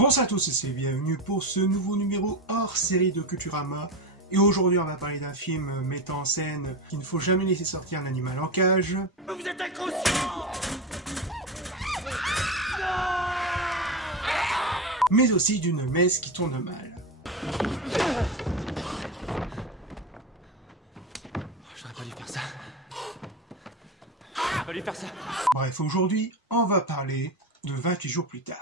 Bonsoir à tous et bienvenue pour ce nouveau numéro hors série de Culturama. Et aujourd'hui on va parler d'un film mettant en scène qu'il ne faut jamais laisser sortir un animal en cage. Vous êtes inconscient! Mais aussi d'une messe qui tourne mal. J'aurais pas dû faire ça. J'aurais pas dû faire ça. Bref, aujourd'hui on va parler de 28 jours plus tard.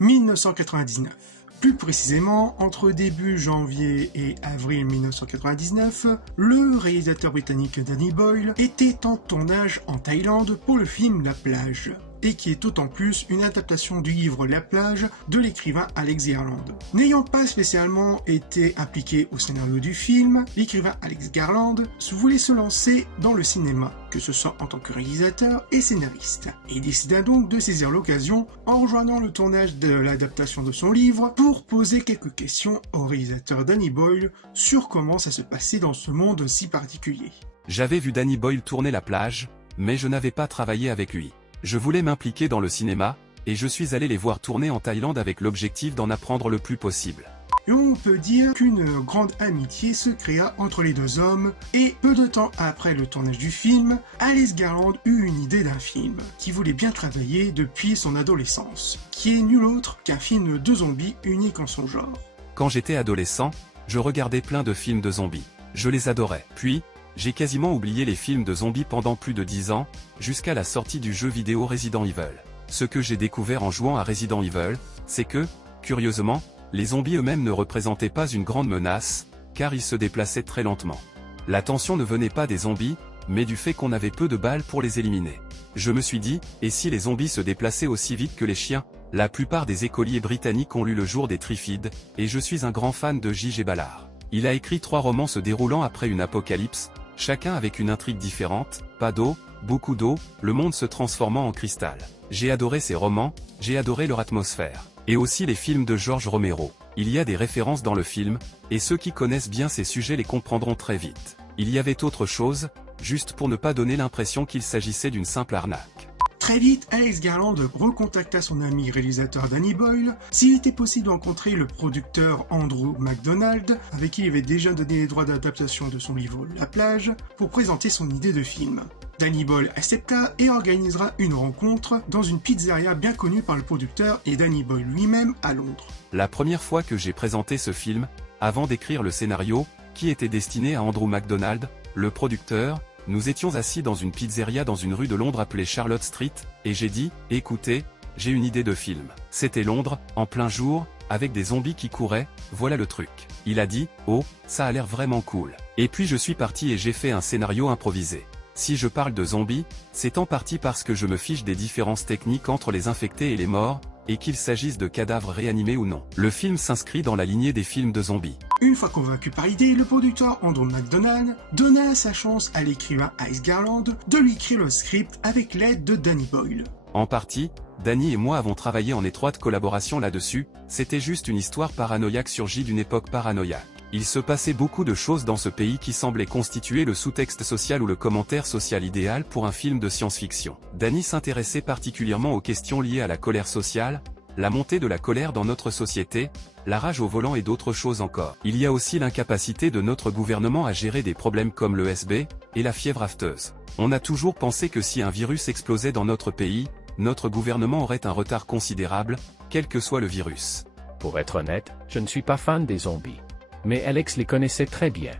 1999. Plus précisément, entre début janvier et avril 1999, le réalisateur britannique Danny Boyle était en tournage en Thaïlande pour le film La Plage, et qui est d'autant plus une adaptation du livre La Plage de l'écrivain Alex Garland. N'ayant pas spécialement été impliqué au scénario du film, l'écrivain Alex Garland voulait se lancer dans le cinéma, que ce soit en tant que réalisateur et scénariste, et décida donc de saisir l'occasion en rejoignant le tournage de l'adaptation de son livre pour poser quelques questions au réalisateur Danny Boyle sur comment ça se passait dans ce monde si particulier. J'avais vu Danny Boyle tourner La Plage, mais je n'avais pas travaillé avec lui. Je voulais m'impliquer dans le cinéma, et je suis allé les voir tourner en Thaïlande avec l'objectif d'en apprendre le plus possible. Et on peut dire qu'une grande amitié se créa entre les deux hommes, et peu de temps après le tournage du film, Alex Garland eut une idée d'un film qu'il voulait bien travailler depuis son adolescence, qui est nul autre qu'un film de zombies unique en son genre. Quand j'étais adolescent, je regardais plein de films de zombies. Je les adorais. Puis, j'ai quasiment oublié les films de zombies pendant plus de 10 ans, jusqu'à la sortie du jeu vidéo Resident Evil. Ce que j'ai découvert en jouant à Resident Evil, c'est que, curieusement, les zombies eux-mêmes ne représentaient pas une grande menace, car ils se déplaçaient très lentement. La tension ne venait pas des zombies, mais du fait qu'on avait peu de balles pour les éliminer. Je me suis dit, et si les zombies se déplaçaient aussi vite que les chiens? La plupart des écoliers britanniques ont lu Le Jour des Trifides, et je suis un grand fan de J.G. Ballard. Il a écrit 3 romans se déroulant après une apocalypse, chacun avec une intrigue différente, pas d'eau, beaucoup d'eau, le monde se transformant en cristal. J'ai adoré ces romans, j'ai adoré leur atmosphère. Et aussi les films de George Romero. Il y a des références dans le film, et ceux qui connaissent bien ces sujets les comprendront très vite. Il y avait autre chose, juste pour ne pas donner l'impression qu'il s'agissait d'une simple arnaque. Très vite, Alex Garland recontacta son ami réalisateur Danny Boyle s'il était possible de rencontrer le producteur Andrew McDonald, avec qui il avait déjà donné les droits d'adaptation de son livre La Plage, pour présenter son idée de film. Danny Boyle accepta et organisera une rencontre dans une pizzeria bien connue par le producteur et Danny Boyle lui-même à Londres. La première fois que j'ai présenté ce film, avant d'écrire le scénario, qui était destiné à Andrew McDonald, le producteur, nous étions assis dans une pizzeria dans une rue de Londres appelée Charlotte Street, et j'ai dit, écoutez, j'ai une idée de film. C'était Londres, en plein jour, avec des zombies qui couraient, voilà le truc. Il a dit, oh, ça a l'air vraiment cool. Et puis je suis parti et j'ai fait un scénario improvisé. Si je parle de zombies, c'est en partie parce que je me fiche des différences techniques entre les infectés et les morts, et qu'il s'agisse de cadavres réanimés ou non. Le film s'inscrit dans la lignée des films de zombies. Une fois convaincu par l'idée, le producteur Andrew McDonald donna sa chance à l'écrivain Alex Garland de lui écrire le script avec l'aide de Danny Boyle. En partie, Danny et moi avons travaillé en étroite collaboration là-dessus, c'était juste une histoire paranoïaque surgie d'une époque paranoïaque. Il se passait beaucoup de choses dans ce pays qui semblaient constituer le sous-texte social ou le commentaire social idéal pour un film de science-fiction. Danny s'intéressait particulièrement aux questions liées à la colère sociale, la montée de la colère dans notre société, la rage au volant et d'autres choses encore. Il y a aussi l'incapacité de notre gouvernement à gérer des problèmes comme le SB et la fièvre afteuse. On a toujours pensé que si un virus explosait dans notre pays, notre gouvernement aurait un retard considérable, quel que soit le virus. Pour être honnête, je ne suis pas fan des zombies. Mais Alex les connaissait très bien.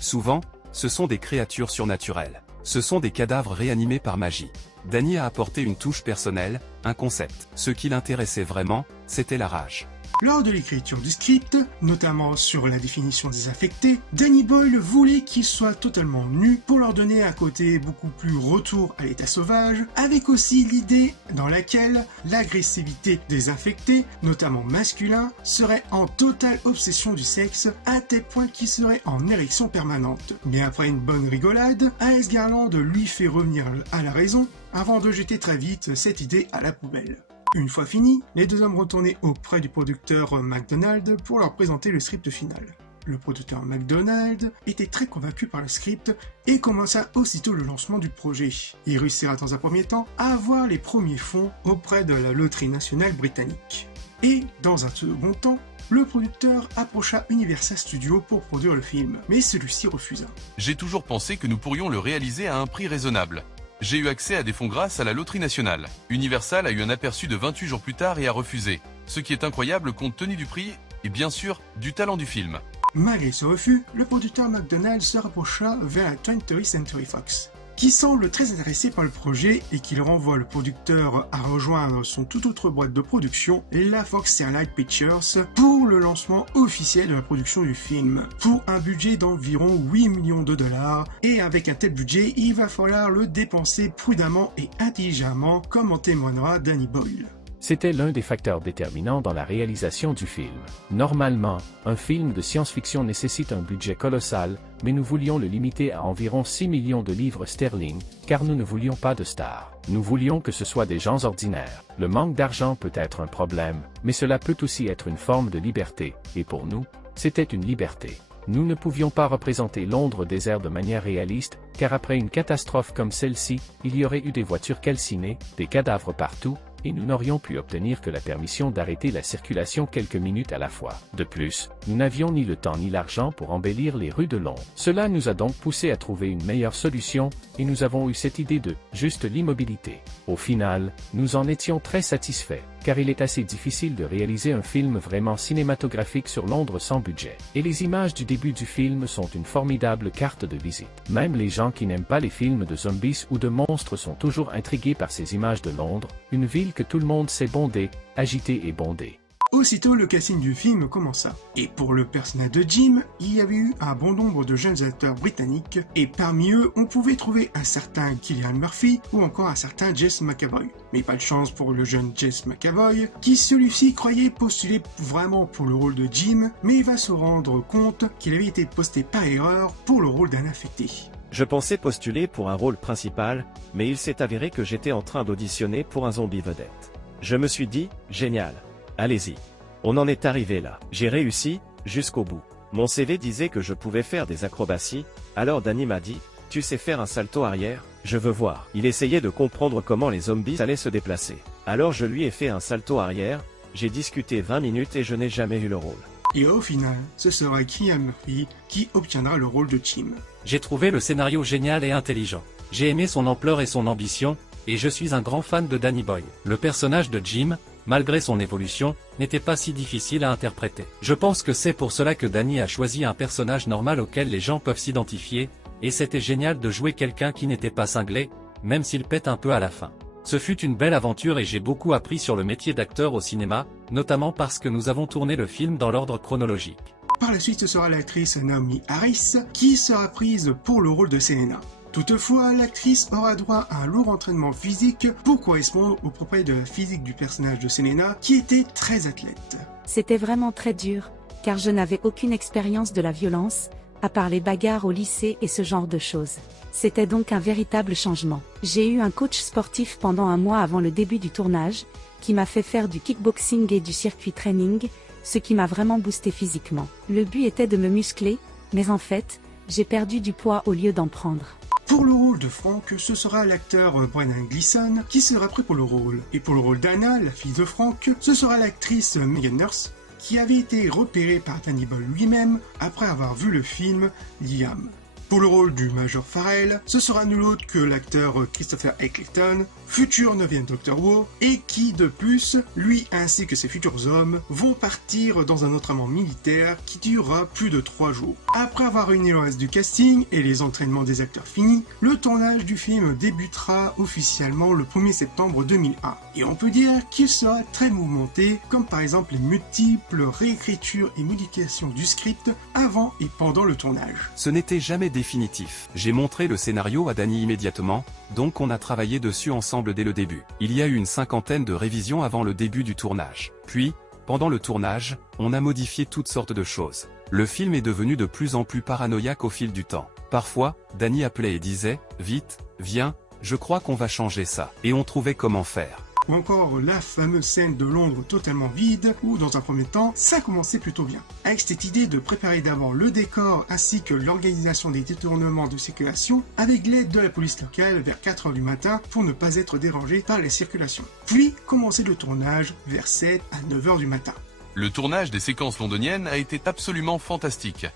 Souvent, ce sont des créatures surnaturelles. Ce sont des cadavres réanimés par magie. Danny a apporté une touche personnelle, un concept. Ce qui l'intéressait vraiment, c'était la rage. Lors de l'écriture du script, notamment sur la définition des infectés, Danny Boyle voulait qu'ils soient totalement nus pour leur donner un côté beaucoup plus retour à l'état sauvage, avec aussi l'idée dans laquelle l'agressivité des infectés, notamment masculins, serait en totale obsession du sexe, à tel point qu'ils seraient en érection permanente. Mais après une bonne rigolade, Alex Garland lui fait revenir à la raison, avant de jeter très vite cette idée à la poubelle. Une fois fini, les deux hommes retournaient auprès du producteur McDonald pour leur présenter le script final. Le producteur McDonald était très convaincu par le script et commença aussitôt le lancement du projet. Il réussira dans un premier temps à avoir les premiers fonds auprès de la Loterie nationale britannique. Et dans un second temps, le producteur approcha Universal Studios pour produire le film, mais celui-ci refusa. J'ai toujours pensé que nous pourrions le réaliser à un prix raisonnable. J'ai eu accès à des fonds grâce à la Loterie nationale. Universal a eu un aperçu de 28 jours plus tard et a refusé. Ce qui est incroyable compte tenu du prix et bien sûr du talent du film. Malgré ce refus, le producteur McDonald se rapprocha vers la 20th Century Fox, qui semble très intéressé par le projet et qui renvoie le producteur à rejoindre son toute autre boîte de production, la Fox Searchlight Pictures, pour le lancement officiel de la production du film, pour un budget d'environ 8 millions de dollars, et avec un tel budget, il va falloir le dépenser prudemment et intelligemment, comme en témoignera Danny Boyle. C'était l'un des facteurs déterminants dans la réalisation du film. Normalement, un film de science-fiction nécessite un budget colossal, mais nous voulions le limiter à environ 6 millions de livres sterling, car nous ne voulions pas de stars. Nous voulions que ce soit des gens ordinaires. Le manque d'argent peut être un problème, mais cela peut aussi être une forme de liberté, et pour nous, c'était une liberté. Nous ne pouvions pas représenter Londres désert de manière réaliste, car après une catastrophe comme celle-ci, il y aurait eu des voitures calcinées, des cadavres partout, et nous n'aurions pu obtenir que la permission d'arrêter la circulation quelques minutes à la fois. De plus, nous n'avions ni le temps ni l'argent pour embellir les rues de Londres. Cela nous a donc poussé à trouver une meilleure solution, et nous avons eu cette idée de « juste l'immobilité ». Au final, nous en étions très satisfaits, car il est assez difficile de réaliser un film vraiment cinématographique sur Londres sans budget. Et les images du début du film sont une formidable carte de visite. Même les gens qui n'aiment pas les films de zombies ou de monstres sont toujours intrigués par ces images de Londres, une ville que tout le monde sait bondée, agitée et bondée. Aussitôt, le casting du film commença. Et pour le personnage de Jim, il y avait eu un bon nombre de jeunes acteurs britanniques, et parmi eux, on pouvait trouver un certain Cillian Murphy ou encore un certain Jess McAvoy. Mais pas de chance pour le jeune Jess McAvoy, qui celui-ci croyait postuler vraiment pour le rôle de Jim, mais il va se rendre compte qu'il avait été posté par erreur pour le rôle d'un infecté. Je pensais postuler pour un rôle principal, mais il s'est avéré que j'étais en train d'auditionner pour un zombie vedette. Je me suis dit, génial. Allez-y. On en est arrivé là. J'ai réussi, jusqu'au bout. Mon CV disait que je pouvais faire des acrobaties, alors Danny m'a dit, tu sais faire un salto arrière? Je veux voir. Il essayait de comprendre comment les zombies allaient se déplacer. Alors je lui ai fait un salto arrière, j'ai discuté 20 minutes et je n'ai jamais eu le rôle. Et au final, ce sera Cillian Murphy qui obtiendra le rôle de Jim. J'ai trouvé le scénario génial et intelligent. J'ai aimé son ampleur et son ambition, et je suis un grand fan de Danny Boyle. Le personnage de Jim, malgré son évolution, n'était pas si difficile à interpréter. Je pense que c'est pour cela que Danny a choisi un personnage normal auquel les gens peuvent s'identifier, et c'était génial de jouer quelqu'un qui n'était pas cinglé, même s'il pète un peu à la fin. Ce fut une belle aventure et j'ai beaucoup appris sur le métier d'acteur au cinéma, notamment parce que nous avons tourné le film dans l'ordre chronologique. Par la suite, ce sera l'actrice Naomi Harris qui sera prise pour le rôle de Selena. Toutefois, l'actrice aura droit à un lourd entraînement physique pour correspondre au propos de la physique du personnage de Selena qui était très athlète. C'était vraiment très dur, car je n'avais aucune expérience de la violence, à part les bagarres au lycée et ce genre de choses. C'était donc un véritable changement. J'ai eu un coach sportif pendant un mois avant le début du tournage, qui m'a fait faire du kickboxing et du circuit training, ce qui m'a vraiment boosté physiquement. Le but était de me muscler, mais en fait, j'ai perdu du poids au lieu d'en prendre. Pour le rôle de Frank, ce sera l'acteur Brendan Gleeson qui sera pris pour le rôle. Et pour le rôle d'Anna, la fille de Frank, ce sera l'actrice Megan Nurse qui avait été repérée par Danny Boyle lui-même après avoir vu le film Liam. Pour le rôle du Major Farrell, ce sera nul autre que l'acteur Christopher Eccleston, futur 9e Doctor Who, et qui, de plus, lui ainsi que ses futurs hommes, vont partir dans un entraînement militaire qui durera plus de 3 jours. Après avoir réuni le reste du casting et les entraînements des acteurs finis, le tournage du film débutera officiellement le 1er septembre 2001. Et on peut dire qu'il sera très mouvementé, comme par exemple les multiples réécritures et modifications du script avant et pendant le tournage. Ce n'était jamais définitif. J'ai montré le scénario à Danny immédiatement, donc on a travaillé dessus ensemble dès le début. Il y a eu une 50aine de révisions avant le début du tournage. Puis, pendant le tournage, on a modifié toutes sortes de choses. Le film est devenu de plus en plus paranoïaque au fil du temps. Parfois, Danny appelait et disait « Vite, viens, je crois qu'on va changer ça ». Et on trouvait comment faire. ou encore la fameuse scène de Londres totalement vide, où dans un premier temps, ça commençait plutôt bien. Avec cette idée de préparer d'abord le décor ainsi que l'organisation des détournements de circulation, avec l'aide de la police locale vers 4h du matin pour ne pas être dérangé par les circulations. Puis commencer le tournage vers 7 à 9h du matin. Le tournage des séquences londoniennes a été absolument fantastique.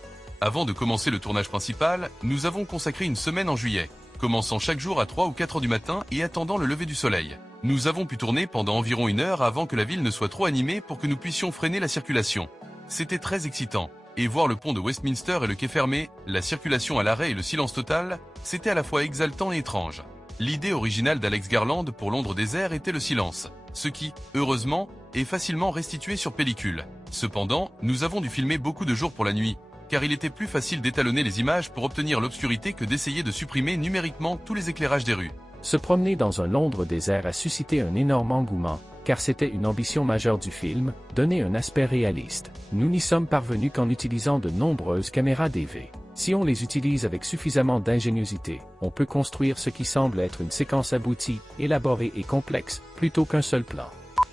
Avant de commencer le tournage principal, nous avons consacré une semaine en juillet, commençant chaque jour à 3 ou 4 heures du matin et attendant le lever du soleil. Nous avons pu tourner pendant environ 1 heure avant que la ville ne soit trop animée pour que nous puissions freiner la circulation. C'était très excitant. Et voir le pont de Westminster et le quai fermé, la circulation à l'arrêt et le silence total, c'était à la fois exaltant et étrange. L'idée originale d'Alex Garland pour Londres désert était le silence, ce qui, heureusement, est facilement restitué sur pellicule. Cependant, nous avons dû filmer beaucoup de jours pour la nuit, car il était plus facile d'étalonner les images pour obtenir l'obscurité que d'essayer de supprimer numériquement tous les éclairages des rues. Se promener dans un Londres désert a suscité un énorme engouement, car c'était une ambition majeure du film, donner un aspect réaliste. Nous n'y sommes parvenus qu'en utilisant de nombreuses caméras DV. Si on les utilise avec suffisamment d'ingéniosité, on peut construire ce qui semble être une séquence aboutie, élaborée et complexe, plutôt qu'un seul plan.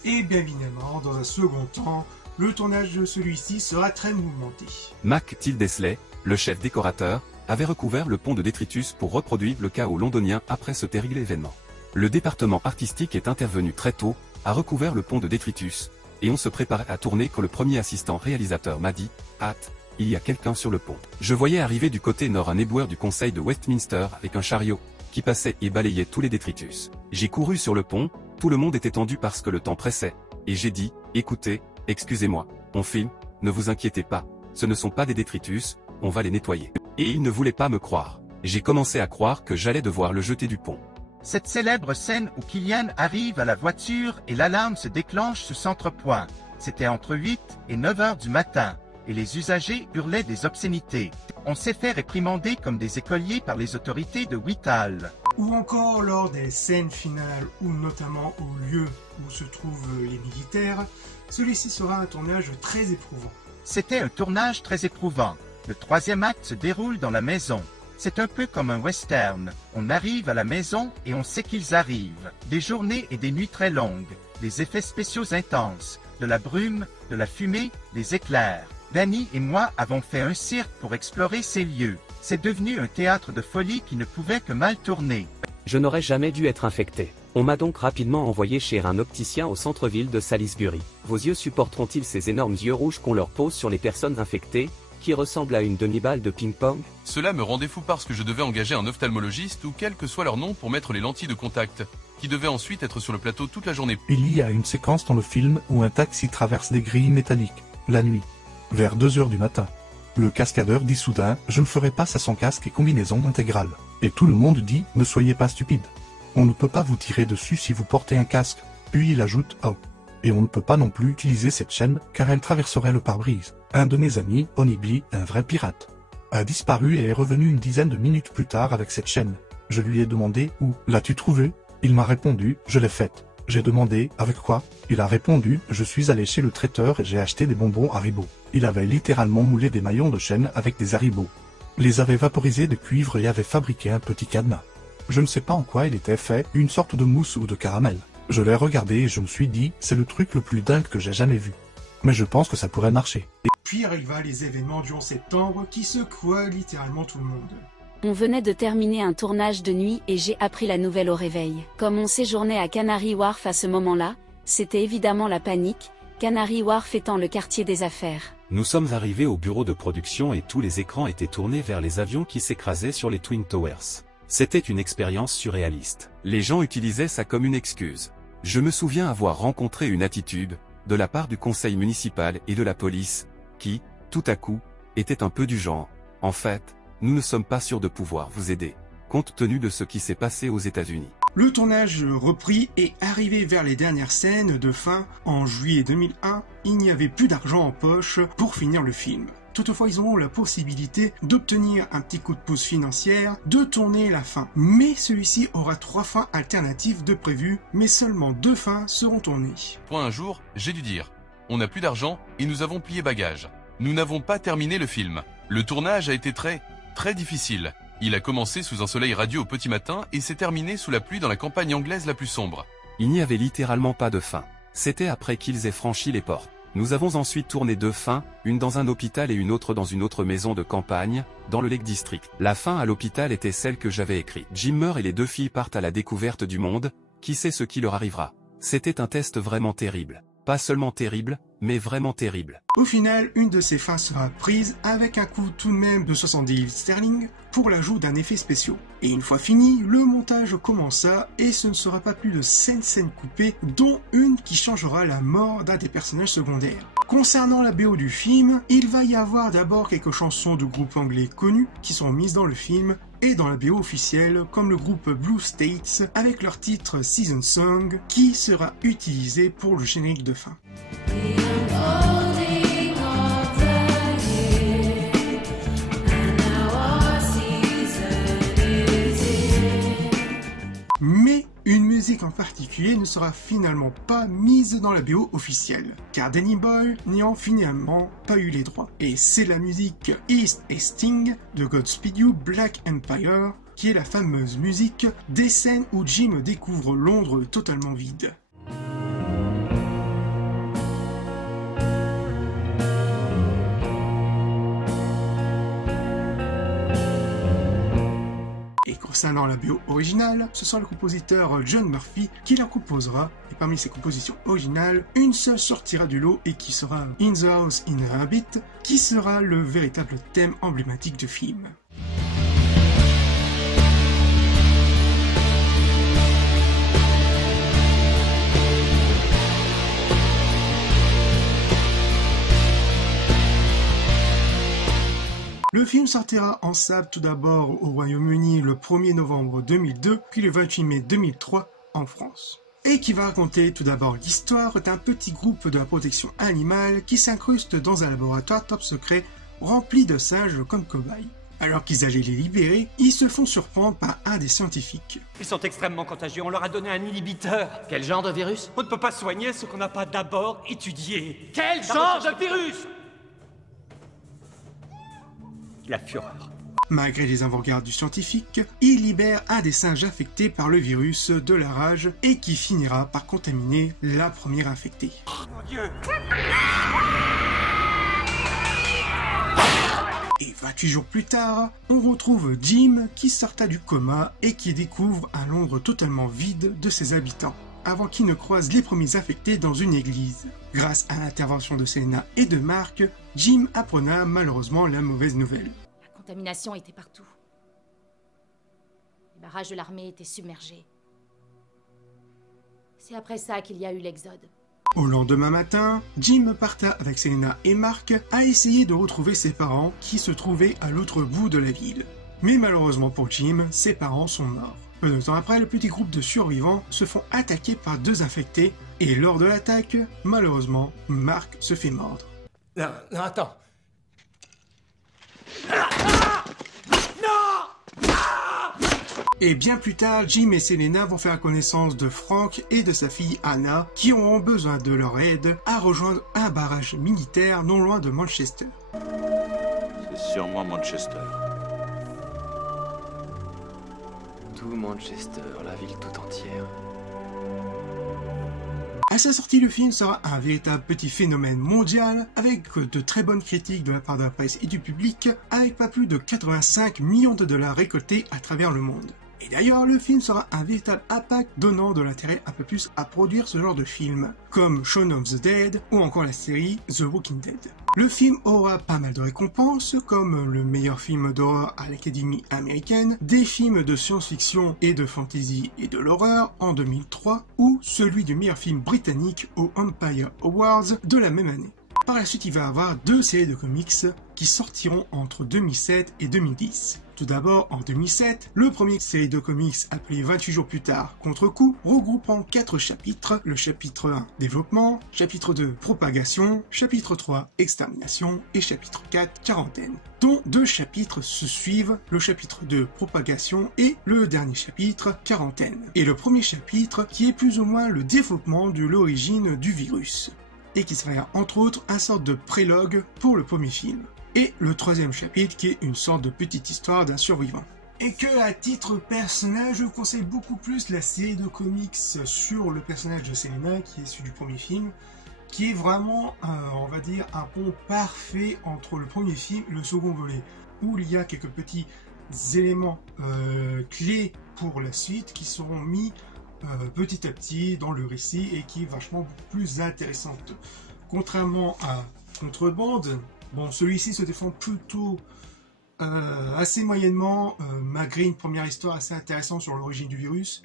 Et bien évidemment, dans un second temps, le tournage de celui-ci sera très mouvementé. Mac Tildesley, le chef décorateur, avait recouvert le pont de détritus pour reproduire le chaos londonien après ce terrible événement. Le département artistique est intervenu très tôt, a recouvert le pont de détritus, et on se préparait à tourner quand le premier assistant réalisateur m'a dit « Hâte, il y a quelqu'un sur le pont ». Je voyais arriver du côté nord un éboueur du conseil de Westminster avec un chariot, qui passait et balayait tous les détritus. J'ai couru sur le pont, tout le monde était tendu parce que le temps pressait, et j'ai dit « Écoutez, excusez-moi, on filme, ne vous inquiétez pas, ce ne sont pas des détritus, on va les nettoyer ». Et il ne voulait pas me croire. J'ai commencé à croire que j'allais devoir le jeter du pont. Cette célèbre scène où Killian arrive à la voiture et l'alarme se déclenche sous Centrepoint. C'était entre 8 et 9 heures du matin, et les usagers hurlaient des obscénités. On s'est fait réprimander comme des écoliers par les autorités de Whitehall. Ou encore lors des scènes finales, ou notamment au lieu où se trouvent les militaires, celui-ci sera un tournage très éprouvant. C'était un tournage très éprouvant. Le troisième acte se déroule dans la maison. C'est un peu comme un western. On arrive à la maison et on sait qu'ils arrivent. Des journées et des nuits très longues, des effets spéciaux intenses, de la brume, de la fumée, des éclairs. Danny et moi avons fait un cirque pour explorer ces lieux. C'est devenu un théâtre de folie qui ne pouvait que mal tourner. Je n'aurais jamais dû être infecté. On m'a donc rapidement envoyé chez un opticien au centre-ville de Salisbury. Vos yeux supporteront-ils ces énormes yeux rouges qu'on leur pose sur les personnes infectées, qui ressemblent à une demi-balle de ping-pong? Cela me rendait fou parce que je devais engager un ophtalmologiste ou quel que soit leur nom pour mettre les lentilles de contact, qui devaient ensuite être sur le plateau toute la journée. Il y a une séquence dans le film où un taxi traverse des grilles métalliques, la nuit, vers 2 heures du matin. Le cascadeur dit soudain « Je ne ferai pas ça sans casque et combinaison intégrale ». Et tout le monde dit « Ne soyez pas stupide. On ne peut pas vous tirer dessus si vous portez un casque ». Puis il ajoute « Oh. Et on ne peut pas non plus utiliser cette chaîne car elle traverserait le pare-brise ». Un de mes amis, Onibi, un vrai pirate, a disparu et est revenu une dizaine de minutes plus tard avec cette chaîne. Je lui ai demandé « Où l'as-tu trouvée ?» Il m'a répondu « Je l'ai faite ». J'ai demandé « Avec quoi ?» Il a répondu « Je suis allé chez le traiteur et j'ai acheté des bonbons Haribo ». Il avait littéralement moulé des maillons de chaîne avec des Haribo, les avait vaporisés de cuivre et avait fabriqué un petit cadenas. Je ne sais pas en quoi il était fait, une sorte de mousse ou de caramel. Je l'ai regardé et je me suis dit « C'est le truc le plus dingue que j'ai jamais vu. Mais je pense que ça pourrait marcher ». Puis arriva les événements du 11 septembre qui secouaient littéralement tout le monde. On venait de terminer un tournage de nuit et j'ai appris la nouvelle au réveil. Comme on séjournait à Canary Wharf à ce moment-là, c'était évidemment la panique, Canary Wharf étant le quartier des affaires. Nous sommes arrivés au bureau de production et tous les écrans étaient tournés vers les avions qui s'écrasaient sur les Twin Towers. C'était une expérience surréaliste. Les gens utilisaient ça comme une excuse. Je me souviens avoir rencontré une attitude, de la part du conseil municipal et de la police, qui, tout à coup, était un peu du genre « En fait, nous ne sommes pas sûrs de pouvoir vous aider, compte tenu de ce qui s'est passé aux États-Unis. » Le tournage reprit et arrivé vers les dernières scènes de fin, en juillet 2001, il n'y avait plus d'argent en poche pour finir le film. Toutefois, ils auront la possibilité d'obtenir un petit coup de pouce financière, de tourner la fin. Mais celui-ci aura 3 fins alternatives de prévues, mais seulement 2 fins seront tournées. Un jour, j'ai dû dire « On n'a plus d'argent et nous avons plié bagages. Nous n'avons pas terminé le film. Le tournage a été très difficile. Il a commencé sous un soleil radieux au petit matin et s'est terminé sous la pluie dans la campagne anglaise la plus sombre. Il n'y avait littéralement pas de fin. C'était après qu'ils aient franchi les portes. Nous avons ensuite tourné 2 fins, une dans un hôpital et une autre dans une autre maison de campagne, dans le Lake District. La fin à l'hôpital était celle que j'avais écrite. Jim meurt et les 2 filles partent à la découverte du monde, qui sait ce qui leur arrivera. C'était un test vraiment terrible. Pas seulement terrible, mais vraiment terrible. Au final, une de ces fins sera prise avec un coût tout de même de 70 livres sterling pour l'ajout d'un effet spécial. Et une fois fini, le montage commença et ce ne sera pas plus de 5 scènes coupées, dont une qui changera la mort d'un des personnages secondaires. Concernant la BO du film, il va y avoir d'abord quelques chansons de groupes anglais connus qui sont mises dans le film et dans la BO officielle, comme le groupe Blue States avec leur titre Season Song qui sera utilisé pour le générique de fin. Mais une musique en particulier ne sera finalement pas mise dans la BO officielle, car Danny Boyle n'ayant finalement pas eu les droits. Et c'est la musique East Hastings de Godspeed You Black Empire, qui est la fameuse musique des scènes où Jim découvre Londres totalement vide. Concernant la BO originale, ce sera le compositeur John Murphy qui la composera, et parmi ses compositions originales, une seule sortira du lot et qui sera In the House in a Habit, qui sera le véritable thème emblématique du film. Le film sortira en salle tout d'abord au Royaume-Uni le 1er novembre 2002, puis le 28 mai 2003 en France. Et qui va raconter tout d'abord l'histoire d'un petit groupe de la protection animale qui s'incruste dans un laboratoire top secret rempli de singes comme cobayes. Alors qu'ils allaient les libérer, ils se font surprendre par un des scientifiques. Ils sont extrêmement contagieux, on leur a donné un inhibiteur. Quel genre de virus? On ne peut pas soigner ce qu'on n'a pas d'abord étudié. Quel genre de virus? La fureur. Malgré les avant-gardes du scientifique, il libère un des singes infectés par le virus de la rage et qui finira par contaminer la première infectée. Oh mon Dieu! Et 28 jours plus tard, on retrouve Jim qui sorta du coma et qui découvre un Londres totalement vide de ses habitants, avant qu'il ne croise les premiers infectés dans une église. Grâce à l'intervention de Selena et de Mark, Jim apprenait malheureusement la mauvaise nouvelle. La contamination était partout. Les barrages de l'armée étaient submergés. C'est après ça qu'il y a eu l'exode. Au lendemain matin, Jim parta avec Selena et Mark à essayer de retrouver ses parents qui se trouvaient à l'autre bout de la ville. Mais malheureusement pour Jim, ses parents sont morts. Peu de temps après, le petit groupe de survivants se font attaquer par 2 infectés et lors de l'attaque, malheureusement, Mark se fait mordre. Non, attends. Et bien plus tard, Jim et Selena vont faire la connaissance de Frank et de sa fille Anna qui auront besoin de leur aide à rejoindre un barrage militaire non loin de Manchester. C'est sûrement Manchester. Tout Manchester, la ville tout entière. À sa sortie, le film sera un véritable petit phénomène mondial avec de très bonnes critiques de la part de la presse et du public, avec pas plus de 85 millions de dollars récoltés à travers le monde. Et d'ailleurs, le film sera un véritable impact donnant de l'intérêt un peu plus à produire ce genre de film, comme Shaun of the Dead ou encore la série The Walking Dead. Le film aura pas mal de récompenses, comme le meilleur film d'horreur à l'Académie américaine, des films de science-fiction et de fantasy et de l'horreur en 2003, ou celui du meilleur film britannique aux Empire Awards de la même année. Par la suite, il va y avoir 2 séries de comics qui sortiront entre 2007 et 2010. Tout d'abord, en 2007, le premier série de comics appelé 28 jours plus tard, Contre-coup, regroupant 4 chapitres, le chapitre 1, Développement, chapitre 2, Propagation, chapitre 3, Extermination et chapitre 4, Quarantaine, dont 2 chapitres se suivent, le chapitre 2, Propagation et le dernier chapitre, Quarantaine. Et le premier chapitre qui est plus ou moins le développement de l'origine du virus, et qui sera entre autres un sorte de prélogue pour le premier film. Et le 3e chapitre qui est une sorte de petite histoire d'un survivant. Et que à titre personnel, je vous conseille beaucoup plus la série de comics sur le personnage de Selena, qui est issu du premier film, qui est vraiment, on va dire, un pont parfait entre le premier film et le second volet, où il y a quelques petits éléments clés pour la suite qui seront mis petit à petit dans le récit et qui est vachement beaucoup plus intéressante. Contrairement à Contrebande, bon, celui-ci se défend plutôt assez moyennement, malgré une première histoire assez intéressante sur l'origine du virus,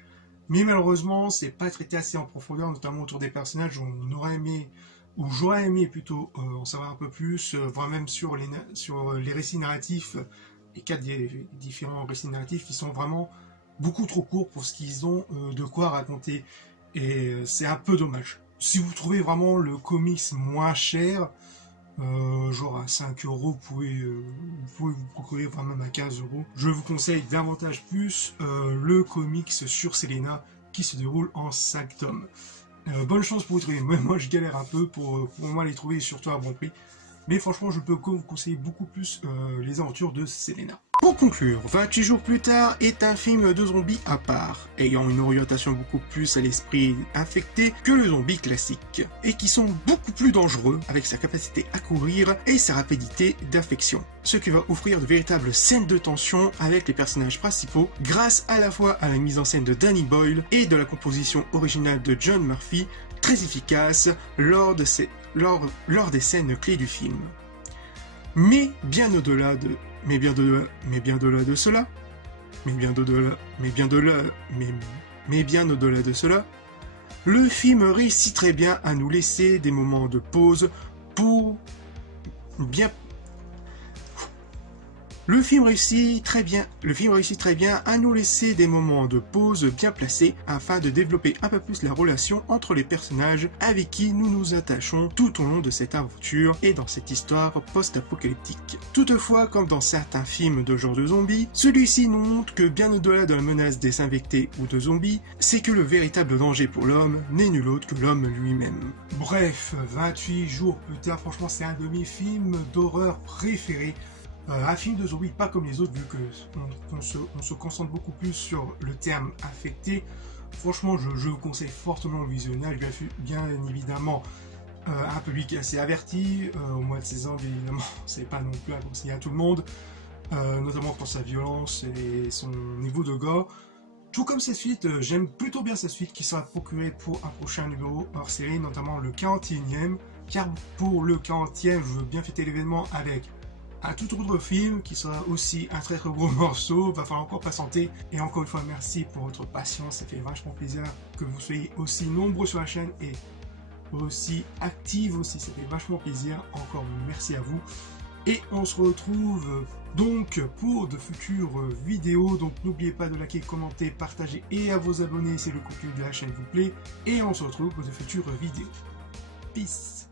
mais malheureusement c'est pas traité assez en profondeur, notamment autour des personnages où on aurait aimé, ou j'aurais aimé plutôt en savoir un peu plus, voire même sur les récits narratifs, les 4 différents récits narratifs qui sont vraiment beaucoup trop courts pour ce qu'ils ont de quoi raconter, et c'est un peu dommage. Si vous trouvez vraiment le comics moins cher, genre à 5 €, vous pouvez vous procurer, enfin même à 15 €. Je vous conseille davantage plus le comics sur Selena qui se déroule en 5 tomes. Bonne chance pour vous trouver. Moi je galère un peu pour moi les trouver, surtout à bon prix. Mais franchement, je peux vous conseiller beaucoup plus les aventures de Selena. Pour conclure, 28 jours plus tard est un film de zombies à part, ayant une orientation beaucoup plus à l'esprit infecté que le zombie classique, et qui sont beaucoup plus dangereux avec sa capacité à courir et sa rapidité d'affection. Ce qui va offrir de véritables scènes de tension avec les personnages principaux, grâce à la fois à la mise en scène de Danny Boyle et de la composition originale de John Murphy, très efficace lors des scènes clés du film. Mais bien au-delà de cela, le film réussit très bien à nous laisser des moments de pause pour bien. Le film réussit très bien à nous laisser des moments de pause bien placés afin de développer un peu plus la relation entre les personnages avec qui nous nous attachons tout au long de cette aventure et dans cette histoire post-apocalyptique. Toutefois, comme dans certains films de genre de zombies, celui-ci nous montre que bien au-delà de la menace des infectés ou de zombies, c'est que le véritable danger pour l'homme n'est nul autre que l'homme lui-même. Bref, 28 jours plus tard, franchement c'est un de mes films d'horreur préférés. Un film de zombies pas comme les autres, vu qu'on se concentre beaucoup plus sur le terme infecté. Franchement, je vous conseille fortement le visionnage, bien évidemment un public assez averti, au moins de 16 ans, bien évidemment, c'est pas non plus à conseiller à tout le monde, notamment pour sa violence et son niveau de gore. Tout comme cette suite, j'aime plutôt bien cette suite qui sera procurée pour un prochain numéro hors série, notamment le 41e, car pour le 40e, je veux bien fêter l'événement avec un tout autre film qui sera aussi un très gros morceau. Va falloir encore patienter, et encore une fois merci pour votre patience, ça fait vachement plaisir que vous soyez aussi nombreux sur la chaîne et aussi actifs aussi, ça fait vachement plaisir, encore merci à vous, et on se retrouve donc pour de futures vidéos. Donc n'oubliez pas de liker, commenter, partager et à vos abonnés si le contenu de la chaîne vous plaît, et on se retrouve pour de futures vidéos. Peace.